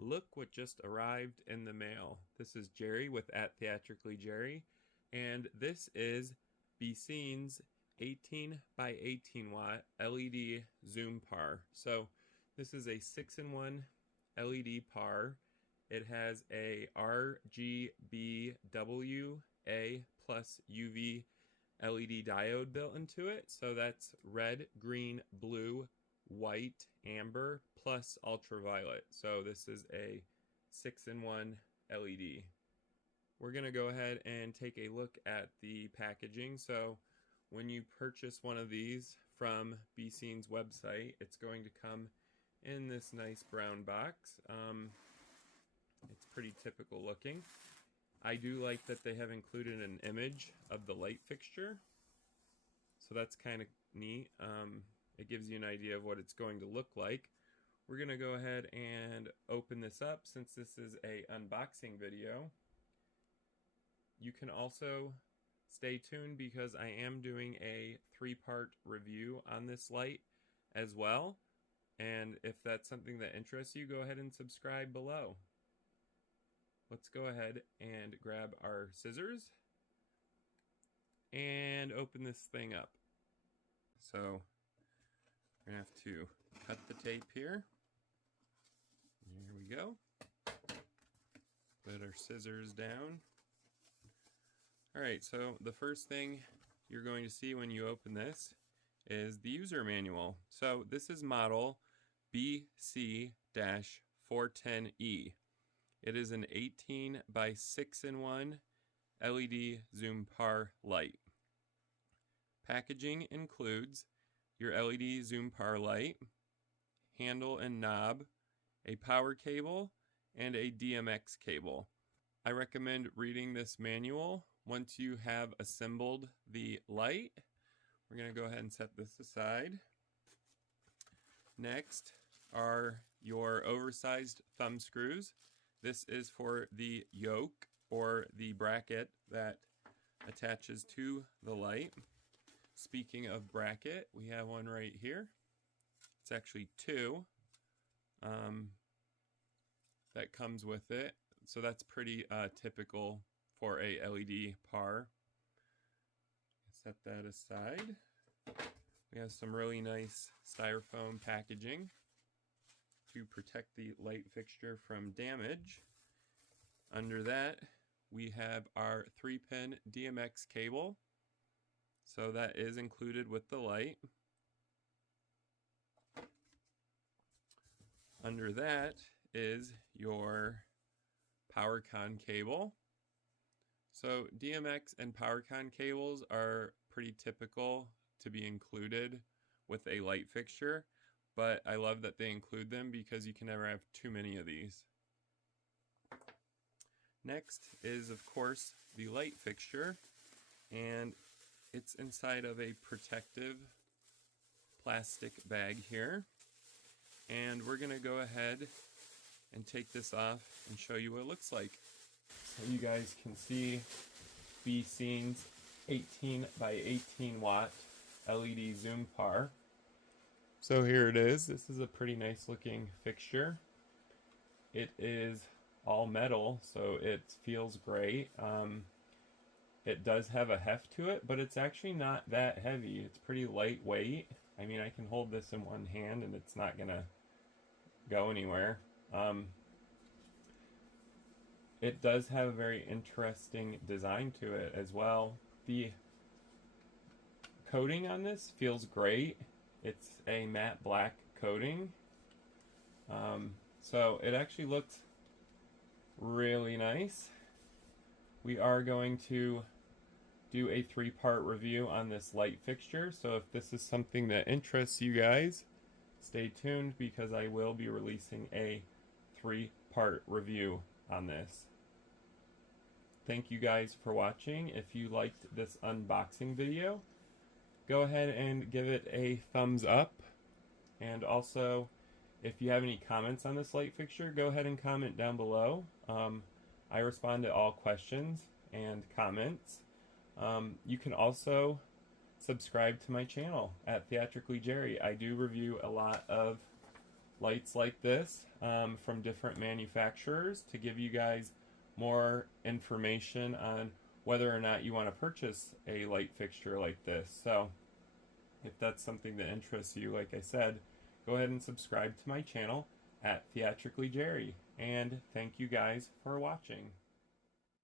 Look what just arrived in the mail. This is Jerry with @theatricallyjerry, and this is Becen's 18 by 18 watt LED zoom par. So this is a 6-in-1 LED par. It has a RGBWA+UV LED diode built into it. So that's red, green, blue, white, amber, plus ultraviolet. So this is a 6-in-1 LED. We're going to go ahead and take a look at the packaging. So when you purchase one of these from Becen's website, it's going to come in this nice brown box. It's pretty typical looking. I do like that they have included an image of the light fixture. So that's kind of neat. It gives you an idea of what it's going to look like. We're going to go ahead and open this up since this is a unboxing video. You can also stay tuned because I am doing a 3-part review on this light as well. And if that's something that interests you, go ahead and subscribe below. Let's go ahead and grab our scissors and open this thing up. So we're going to have to cut the tape here. Here we go. Put our scissors down. Alright, so the first thing you're going to see when you open this is the user manual. So this is model BC-410E. It is an 18 by 6-in-1 LED zoom par light. Packaging includes your LED zoom par light, handle and knob, a power cable, and a DMX cable. I recommend reading this manual once you have assembled the light. We're going to go ahead and set this aside. Next are your oversized thumb screws. This is for the yoke or the bracket that attaches to the light. Speaking of bracket, we have one right here. It's actually two that comes with it. So that's pretty typical for a LED par. Set that aside. We have some really nice styrofoam packaging to protect the light fixture from damage. Under that, we have our 3-pin DMX cable. So that is included with the light. Under that is your PowerCon cable. So DMX and PowerCon cables are pretty typical to be included with a light fixture, but I love that they include them because you can never have too many of these. Next is, of course, the light fixture, and it's inside of a protective plastic bag here. And we're going to go ahead and take this off and show you what it looks like. So you guys can see Becen's 18 by 18 watt LED zoom par. So here it is. This is a pretty nice looking fixture. It is all metal, so it feels great. It does have a heft to it, but it's actually not that heavy. It's pretty lightweight. I mean, I can hold this in one hand and it's not gonna go anywhere. It does have a very interesting design to it as well. The coating on this feels great. It's a matte black coating. So it actually looks really nice. We are going to do a 3-part review on this light fixture. So if this is something that interests you guys, stay tuned because I will be releasing a 3-part review on this. Thank you guys for watching. If you liked this unboxing video, go ahead and give it a thumbs up. And also, if you have any comments on this light fixture, go ahead and comment down below. I respond to all questions and comments. You can also subscribe to my channel @theatricallyjerry. I do review a lot of lights like this from different manufacturers to give you guys more information on whether or not you want to purchase a light fixture like this. So if that's something that interests you, like I said, go ahead and subscribe to my channel at Theatrically Jerry. And thank you guys for watching.